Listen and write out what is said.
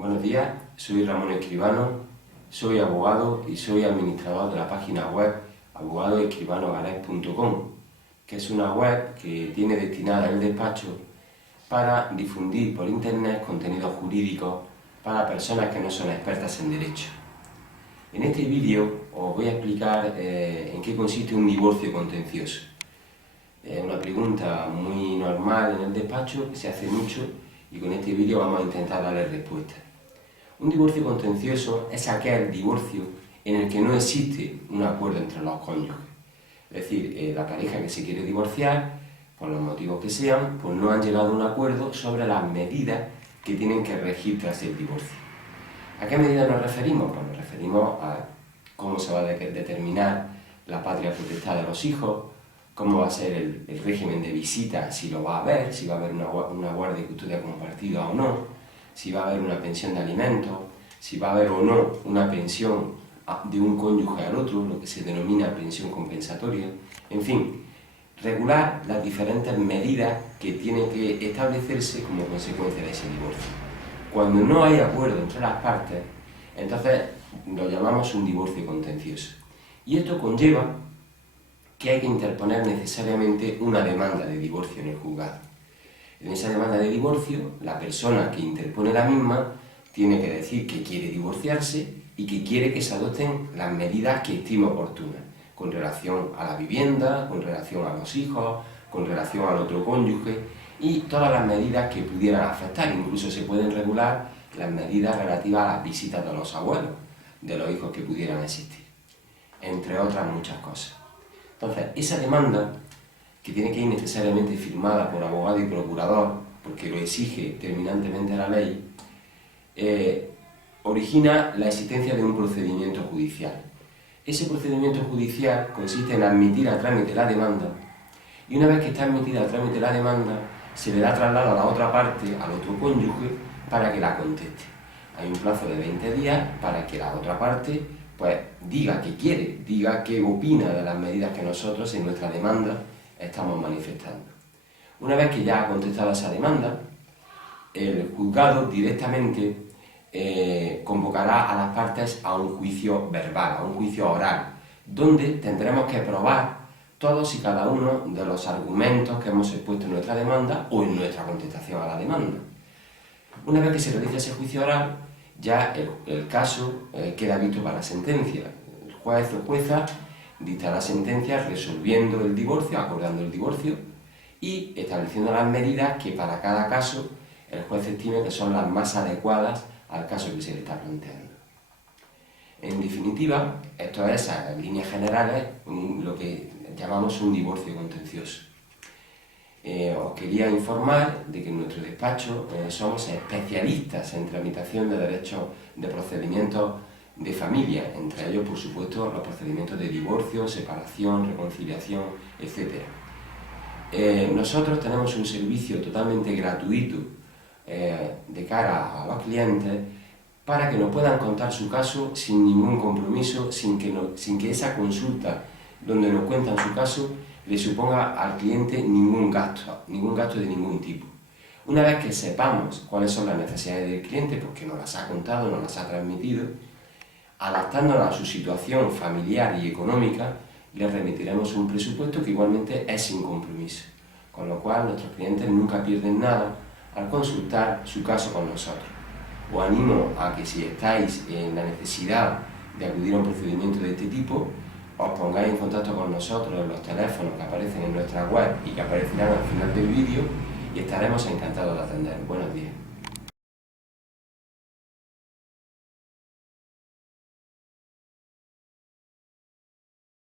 Buenos días, soy Ramón Escribano, soy abogado y soy administrador de la página web abogadoescribanogalés.com, que es una web que tiene destinada el despacho para difundir por internet contenidos jurídicos para personas que no son expertas en derecho. En este vídeo os voy a explicar en qué consiste un divorcio contencioso. Es una pregunta muy normal en el despacho, que se hace mucho, y con este vídeo vamos a intentar darle respuesta. Un divorcio contencioso es aquel divorcio en el que no existe un acuerdo entre los cónyuges. Es decir, la pareja que se quiere divorciar, por los motivos que sean, pues no han llegado a un acuerdo sobre las medidas que tienen que regir tras el divorcio. ¿A qué medidas nos referimos? Pues nos referimos a cómo se va a determinar la patria potestad de los hijos, cómo va a ser el régimen de visita, si lo va a haber, si va a haber una guardia y custodia compartida o no, si va a haber una pensión de alimentos, si va a haber o no una pensión de un cónyuge al otro, lo que se denomina pensión compensatoria. En fin, regular las diferentes medidas que tienen que establecerse como consecuencia de ese divorcio. Cuando no hay acuerdo entre las partes, entonces lo llamamos un divorcio contencioso. Y esto conlleva que hay que interponer necesariamente una demanda de divorcio en el juzgado. En esa demanda de divorcio, la persona que interpone la misma tiene que decir que quiere divorciarse y que quiere que se adopten las medidas que estime oportunas, con relación a la vivienda, con relación a los hijos, con relación al otro cónyuge y todas las medidas que pudieran afectar. Incluso se pueden regular las medidas relativas a las visitas de los abuelos, de los hijos que pudieran existir, entre otras muchas cosas. Entonces, esa demanda, que tiene que ir necesariamente firmada por abogado y procurador, porque lo exige terminantemente la ley, origina la existencia de un procedimiento judicial. Ese procedimiento judicial consiste en admitir a trámite la demanda, y una vez que está admitida a trámite la demanda, se le da traslado a la otra parte, al otro cónyuge, para que la conteste. Hay un plazo de 20 días para que la otra parte pues diga qué quiere, diga qué opina de las medidas que nosotros en nuestra demanda estamos manifestando. Una vez que ya ha contestado esa demanda, el juzgado directamente convocará a las partes a un juicio verbal, a un juicio oral, donde tendremos que probar todos y cada uno de los argumentos que hemos expuesto en nuestra demanda o en nuestra contestación a la demanda. Una vez que se realiza ese juicio oral, ya el caso queda visto para sentencia. El juez o jueza dicta la sentencia resolviendo el divorcio, acordando el divorcio y estableciendo las medidas que para cada caso el juez estime que son las más adecuadas al caso que se le está planteando. En definitiva, esto es, en líneas generales, lo que llamamos un divorcio contencioso. Os quería informar de que en nuestro despacho somos especialistas en tramitación de derechos de procedimientos de familia, entre ellos, por supuesto, los procedimientos de divorcio, separación, reconciliación, etc. Nosotros tenemos un servicio totalmente gratuito de cara a los clientes para que nos puedan contar su caso sin ningún compromiso, sin que esa consulta donde nos cuentan su caso le suponga al cliente ningún gasto de ningún tipo. Una vez que sepamos cuáles son las necesidades del cliente, porque nos las ha contado, nos las ha transmitido, adaptándolas a su situación familiar y económica, le remitiremos un presupuesto que igualmente es sin compromiso, con lo cual nuestros clientes nunca pierden nada al consultar su caso con nosotros. Os animo a que si estáis en la necesidad de acudir a un procedimiento de este tipo, os pongáis en contacto con nosotros en los teléfonos que aparecen en nuestra web y que aparecerán al final del vídeo y estaremos encantados de atender. Buenos días.